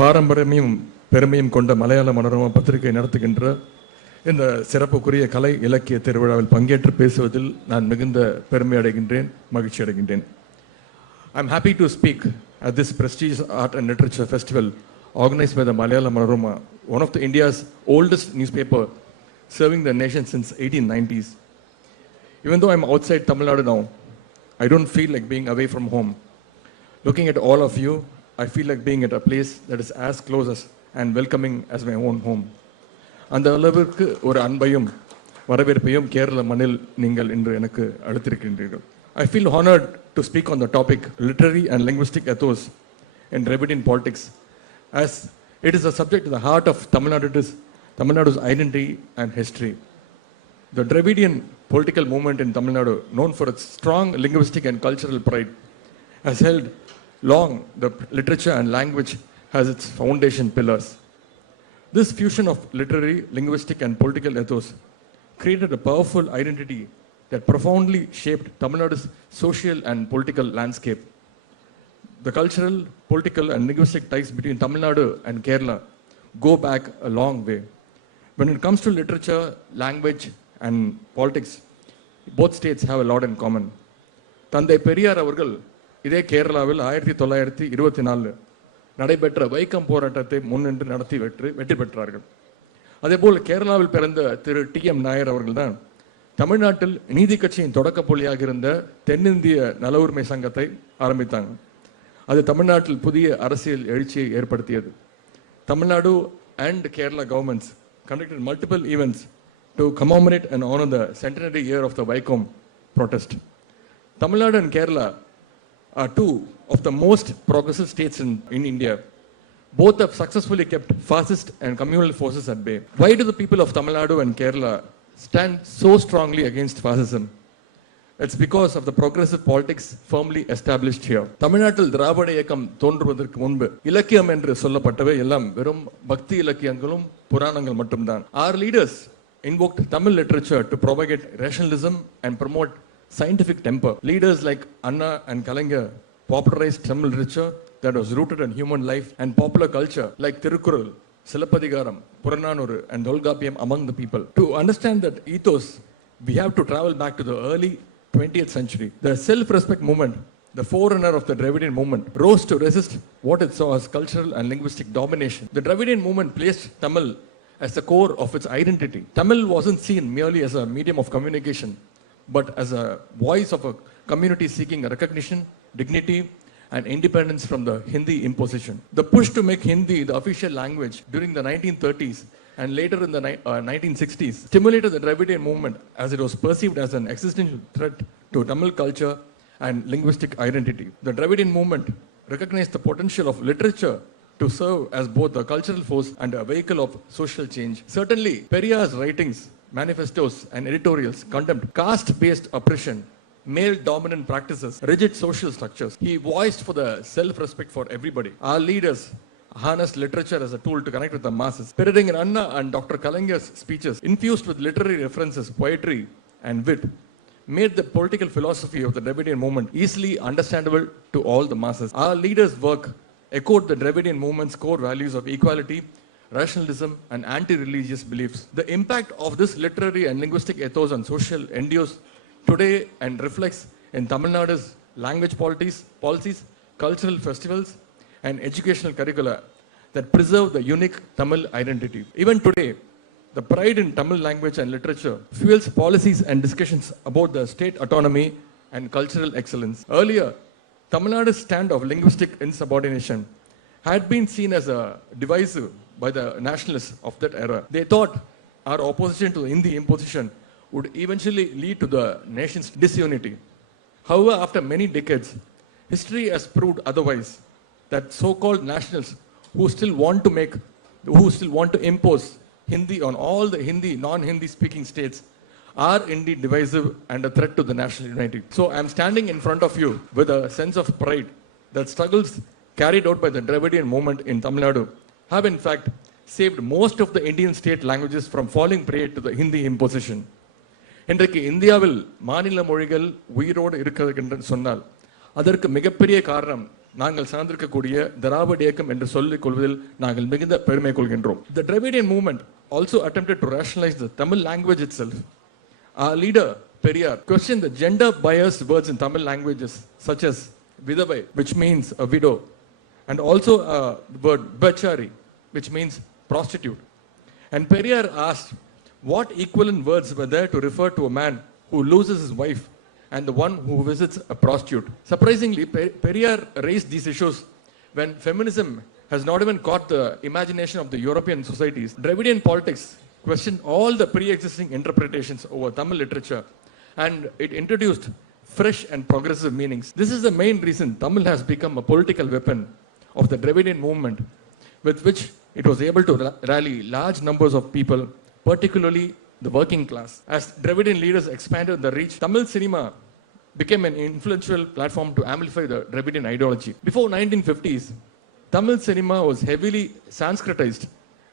பாரம்பரியமும் பெருமையும் கொண்ட மலையாள மனோரமா பத்திரிகை நடத்துகின்ற இந்த சிறப்புக்குரிய கலை இலக்கிய திருவிழாவில் பங்கேற்று பேசுவதில் நான் மிகுந்த பெருமை அடைகின்றேன், மகிழ்ச்சி அடைகின்றேன். I am happy to speak at this prestigious art and literature festival organized by the Malayalam Manorama, one of India's oldest newspaper serving the nation since 1890s. Even though I am outside Tamil Nadu now, I don't feel like being away from home. Looking at all of you, I feel like being at a place that is as close as and welcoming as my own home. அந்த அளவிற்கு ஒரு அன்பையும் வரவேற்பையும் கேரள மண்ணில் நீங்கள் இன்று எனக்கு அளித்திருக்கின்றீர்கள். I feel honored to speak on the topic literary and linguistic ethos in Dravidian politics, as it is a subject at the heart of Tamil Nadu's identity and history. The Dravidian political movement in Tamil Nadu, known for its strong linguistic and cultural pride, has held long the literature and language as its foundation pillars. This fusion of literary, linguistic and political ethos created a powerful identity that profoundly shaped Tamil Nadu's social and political landscape. The cultural, political and linguistic ties between Tamil Nadu and Kerala go back a long way. When it comes to literature, language and politics, both states have a lot in common. தந்தை பெரியார் அவர்கள் இதே கேரளாவில் 1924 நடைபெற்ற வைக்கம் போராட்டத்தை முன்னின்று நடத்தி வெற்றி பெற்றார்கள். அதேபோல் கேரளாவில் பிறந்த திரு டி.எம். நாயர் அவர்கள் தான் தமிழ்நாட்டில் நீதி கட்சியின் தொடக்க புள்ளியாக இருந்த தென்னிந்திய நல உரிமை சங்கத்தை ஆரம்பித்தாங்க. அது தமிழ்நாட்டில் புதிய அரசியல் எழுச்சியை ஏற்படுத்தியது. Tamil Nadu and Kerala governments conducted multiple events to commemorate and honor the centenary year of the Vaikom protest. Tamil Nadu and Kerala are two of the most progressive states in India. Both have successfully kept fascist and communal forces at bay. Why do the people of Tamil Nadu and Kerala stand so strongly against fascism? It's because of the progressive politics firmly established here. தமிழ்நாட்டில் திராவிட இயக்கம் தோன்றுவதற்கு முன்பு இலக்கியம் என்று சொல்லப்பட்டவை எல்லாம் வெறும் பக்தி இலக்கியங்களும் புராணங்கள் மட்டும்தான். Our leaders invoked Tamil literature to propagate rationalism and promote scientific temper. Leaders like Anna and Kalaignar popularized Tamil literature that was rooted in human life and popular culture like Tirukkural, Silappadigaram, Purananuru and Dolgapiyam among the people. To understand that ethos, we have to travel back to the early 20th century. The self-respect movement, the forerunner of the Dravidian movement, rose to resist what it saw as cultural and linguistic domination. The Dravidian movement placed Tamil as the core of its identity. Tamil wasn't seen merely as a medium of communication, but as a voice of a community seeking recognition, dignity, and independence from the Hindi imposition. The push to make Hindi the official language during the 1930s and later in the 1960s stimulated the Dravidian movement as it was perceived as an existential threat to Tamil culture and linguistic identity. The Dravidian movement recognized the potential of literature to serve as both a cultural force and a vehicle of social change. Certainly, Periyar's writings, manifestos and editorials condemned caste-based oppression, male-dominant practices, rigid social structures. He voiced for the self-respect for everybody. Our leaders harnessed literature as a tool to connect with the masses. Perading Anna and Dr. Kalaignar's speeches, infused with literary references, poetry and wit, made the political philosophy of the Dravidian movement easily understandable to all the masses. Our leaders' work echoed the Dravidian movement's core values of equality, rationalism and anti-religious beliefs. The impact of this literary and linguistic ethos on social endures today and reflects in Tamil Nadu's language policies, cultural festivals and educational curricula that preserve the unique Tamil identity. Even today, the pride in Tamil language and literature fuels policies and discussions about the state autonomy and cultural excellence. Earlier, Tamil Nadu's stand of linguistic insubordination had been seen as a divisive by the nationalists of that era. They thought our opposition to Hindi imposition would eventually lead to the nation's disunity. However, after many decades, history has proved otherwise, that so-called nationals who still want to impose Hindi on all the non-Hindi speaking states are indeed divisive and a threat to the national unity. So I am standing in front of you with a sense of pride that struggles carried out by the Dravidian movement in Tamil Nadu have in fact saved most of the Indian state languages from falling prey to the Hindi imposition. இன்றைக்கு இந்தியாவில் மாநில மொழிகள் உயிரோடு இருக்கிறது என்று சொன்னால் அதற்கு மிகப்பெரிய காரணம் நாங்கள் சார்ந்திருக்கக்கூடிய திராவிட இயக்கம் என்று சொல்லிக் கொள்வதில் நாங்கள் மிகுந்த பெருமை கொள்கின்றோம். The Dravidian movement also attempted to rationalize the Tamil language itself. Our leader, Periyar, questioned the gender-biased words in Tamil languages such as vidavai, which means a widow, and also a word bachari, which means prostitute. And Periyar asked what equivalent words were there to refer to a man who loses his wife and the one who visits a prostitute. Surprisingly, Periyar raised these issues when feminism has not even caught the imagination of the European societies. Dravidian politics questioned all the pre-existing interpretations over Tamil literature, and it introduced fresh and progressive meanings. This is the main reason Tamil has become a political weapon of the Dravidian movement, with which it was able to rally large numbers of people, particularly the working class. As Dravidian leaders expanded the reach, Tamil cinema became an influential platform to amplify the Dravidian ideology. Before 1950s, Tamil cinema was heavily Sanskritized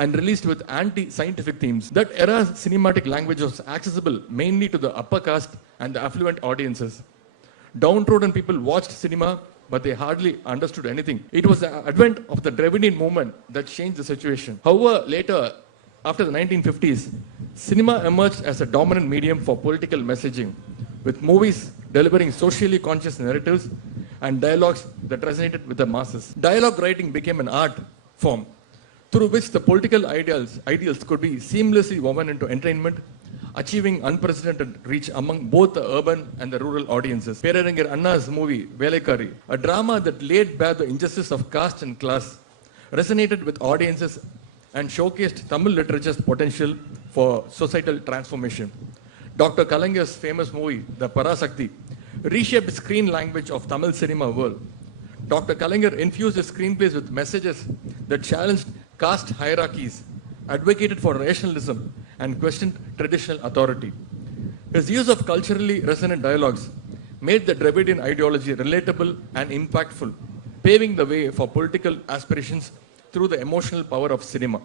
and released with anti-scientific themes. That era cinematic language was accessible mainly to the upper caste and the affluent audiences. Downtrodden people watched cinema, but they hardly understood anything. It was the advent of the Dravidian movement that changed the situation. However, later, after the 1950s, cinema emerged as a dominant medium for political messaging, with movies delivering socially conscious narratives and dialogues that resonated with the masses. Dialogue writing became an art form through which the political ideals could be seamlessly woven into entertainment, achieving unprecedented reach among both the urban and the rural audiences. Peraringer Anna's movie, Velaikari, a drama that laid bare the injustice of caste and class, resonated with audiences and showcased Tamil literature's potential for societal transformation. Dr. Kalaigner's famous movie, The Parasakti, reshaped the screen language of Tamil cinema world. Dr. Kalaignar infused his screenplays with messages that challenged caste hierarchies, advocated for rationalism, and questioned traditional authority. His use of culturally resonant dialogues made the Dravidian ideology relatable and impactful, paving the way for political aspirations through the emotional power of cinema.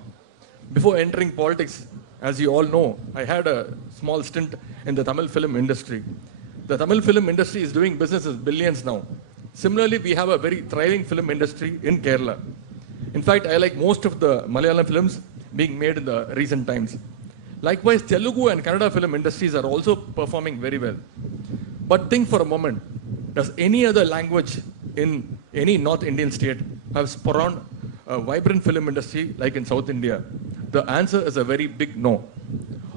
Before entering politics, as you all know, I had a small stint in the Tamil film industry. The Tamil film industry is doing business with billions now. Similarly, we have a very thriving film industry in Kerala. In fact, I like most of the Malayalam films being made in the recent times. Likewise, Telugu and Kannada film industries are also performing very well. But think for a moment, does any other language in any North Indian state have spawned a vibrant film industry like in South India? The answer is a very big no.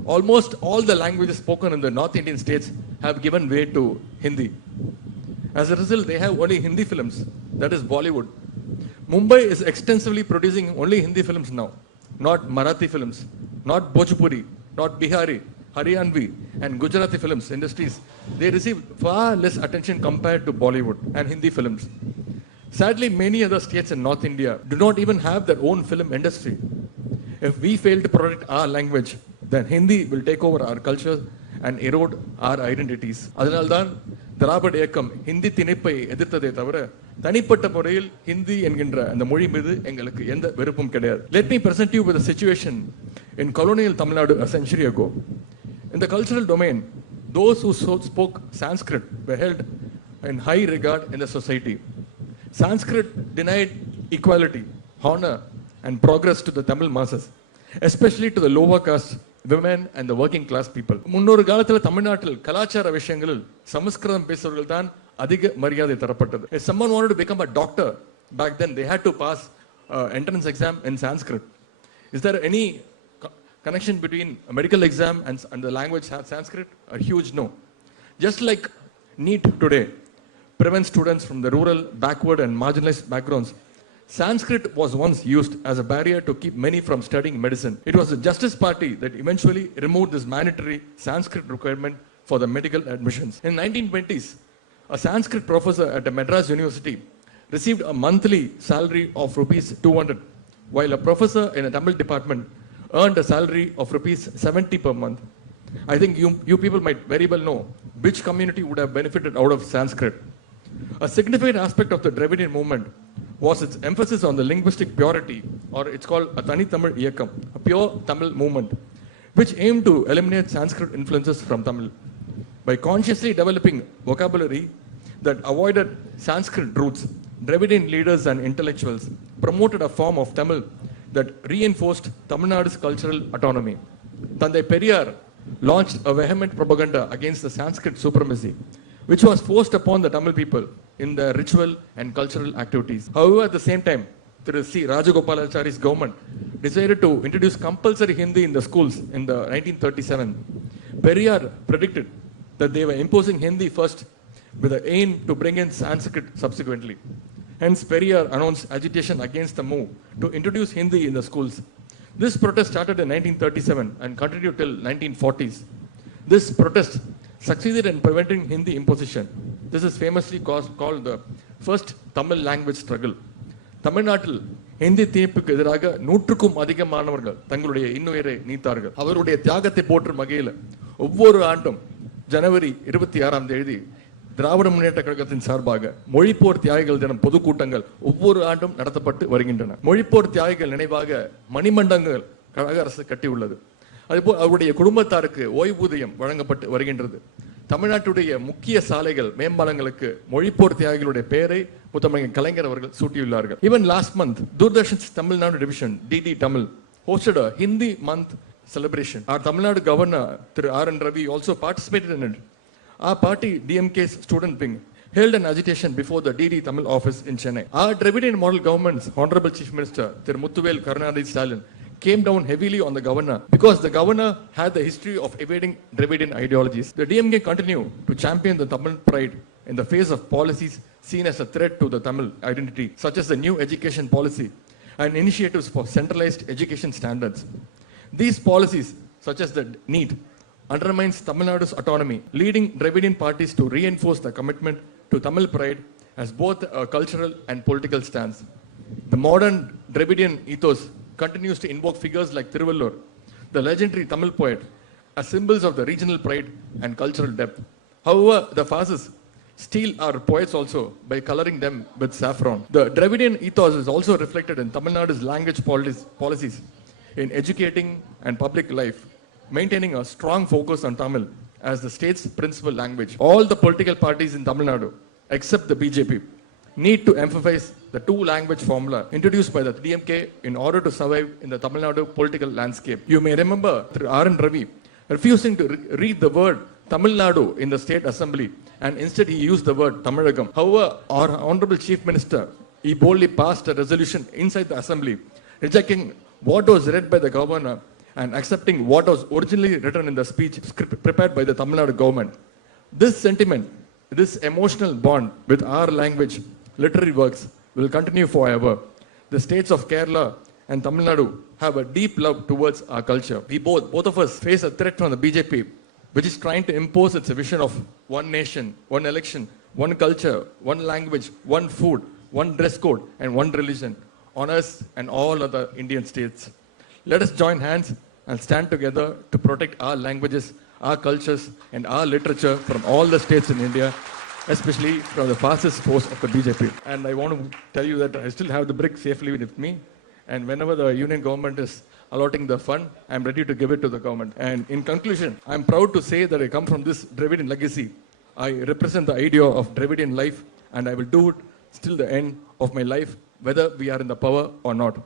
Almost all the languages spoken in the North Indian states have given way to Hindi. As a result, they have only Hindi films, that is Bollywood. Mumbai is extensively producing only Hindi films now, not Marathi films, not Bhojpuri, not Bihari, Haryanvi, and Gujarati films industries. They receive far less attention compared to Bollywood and Hindi films. Sadly, many other states in North India do not even have their own film industry. If we fail to protect our language, then Hindi will take over our culture and erode our identities. அதனால்தான் திராவிட இயக்கம் ஹிந்தி திணிப்பை எதிர்த்ததே தவிர தனிப்பட்ட முறையில் ஹிந்தி என்கின்ற அந்த மொழி மீது எங்களுக்கு எந்த வெறுப்பும் கிடையாது. Let me present you with a situation in colonial Tamil Nadu a century ago. In the cultural domain, those who spoke Sanskrit were held in high regard in the society. Sanskrit denied equality, honor, and progress to the Tamil masses, especially to the lower caste, women and the working class people. முன்னொரு காலத்தில் தமிழ்நாட்டில் கலாச்சார விஷயங்களில் சமஸ்கிருதம் பேசுவர்கள் தான் அதிக மரியாதை தரப்பட்டது. If someone wanted to become a doctor back then, they had to pass entrance exam in Sanskrit. Is there any connection between a medical exam and the language Sanskrit? A huge no. Just like NEET today prevents students from the rural, backward and marginalized backgrounds, Sanskrit was once used as a barrier to keep many from studying medicine. It was the Justice Party that eventually removed this mandatory Sanskrit requirement for the medical admissions. In 1920s, a Sanskrit professor at a Madras University received a monthly salary of rupees 200, while a professor in a Tamil department earned a salary of rupees 70 per month. I think you people might very well know which community would have benefited out of Sanskrit. A significant aspect of the Dravidian movement was its emphasis on the linguistic purity, or it's called a Tani Tamil Iyakam, a pure Tamil movement, which aimed to eliminate Sanskrit influences from Tamil. By consciously developing vocabulary that avoided Sanskrit roots, Dravidian leaders and intellectuals promoted a form of Tamil that reinforced Tamil Nadu's cultural autonomy. Thandai Periyar launched a vehement propaganda against the Sanskrit supremacy, which was forced upon the Tamil people in their ritual and cultural activities. However, at the same time, Thiru C. Rajagopalachari's government decided to introduce compulsory Hindi in the schools in the 1937. Periyar predicted that they were imposing Hindi first with the aim to bring in Sanskrit subsequently. Hence, Periyar announced agitation against the move to introduce Hindi in the schools. This protest started in 1937 and continued till 1940s. This protest succeeded in preventing Hindi imposition. This is famously called the first Tamil language struggle. தமிழ்நாட்டில் ஹிந்தி தீர்ப்புக்கு எதிராக 100க்கும் அதிகமானவர்கள் தங்களுடைய இன்னுயிரை நீத்தார்கள். அவருடைய தியாகத்தை போற்றும் வகையில் ஒவ்வொரு ஆண்டும் ஜனவரி 26ஆம் தேதி திராவிட முன்னேற்ற கழகத்தின் சார்பாக மொழிப்போர் தியாகிகள் தினம் பொதுக்கூட்டங்கள் ஒவ்வொரு ஆண்டும் நடத்தப்பட்டு வருகின்றன. மொழிப்போர் தியாகிகள் நினைவாக மணிமண்டங்கள் கழக அரசு கட்டியுள்ளது. அதுபோல் அவருடைய குடும்பத்தாருக்கு ஓய்வூதியம் வழங்கப்பட்டு வருகின்றது. தமிழ்நாட்டுடைய முக்கிய சாலைகள் மேம்பாலங்களுக்கு மொழிப்போர் தியாகிகளுடைய பெயரை முத்தமிழர் கலைஞர் அவர்கள் சூட்டியுள்ளார்கள். Even last month, Doordarshan's Tamil Nadu division, DD Tamil, hosted a Hindi month celebration. Our Tamil Nadu governor, Thiru R. N. Ravi, also participated in it. Our party, DMK's student wing, held an agitation before the DD Tamil office in Chennai. Our Dravidian model government's Honorable Chief Minister, Thiru Muthuvel Karunanidhi Stalin, came down heavily on the governor because the governor had the history of evading Dravidian ideologies. The DMK continued to champion the Tamil pride in the face of policies seen as a threat to the Tamil identity, such as the new education policy and initiatives for centralized education standards. These policies, such as the NEET, undermines Tamil Nadu's autonomy, leading Dravidian parties to reinforce the commitment to Tamil pride as both a cultural and political stance. The modern Dravidian ethos continues to invoke figures like Thiruvallur, the legendary Tamil poet, as symbols of the regional pride and cultural depth. However, the fascists steal our poets also by coloring them with saffron. The Dravidian ethos is also reflected in Tamil Nadu's language policies in educating and public life, maintaining a strong focus on Tamil as the state's principal language. All the political parties in Tamil Nadu, except the BJP, need to emphasize the two-language formula introduced by the DMK in order to survive in the Tamil Nadu political landscape. You may remember through R. N. Ravi refusing to read the word Tamil Nadu in the state assembly, and instead he used the word Tamilagam. However, our Honorable Chief Minister, he boldly passed a resolution inside the assembly, rejecting what was read by the governor and accepting what was originally written in the speech prepared by the Tamil Nadu government. This sentiment, this emotional bond with our language, literary works, will continue forever. The states of Kerala and Tamil Nadu have a deep love towards our culture. We both of us face a threat from the BJP, which is trying to impose its vision of one nation, one election, one culture, one language, one food, one dress code, and one religion on us and all other Indian states. Let us join hands and stand together to protect our languages, our cultures, and our literature from all the states in India, especially from the fastest force of the BJP. And I want to tell you that I still have the brick safely with me. And whenever the union government is allotting the fund, I'm ready to give it to the government. And in conclusion, I'm proud to say that I come from this Dravidian legacy. I represent the idea of Dravidian life, and I will do it till the end of my life, whether we are in the power or not.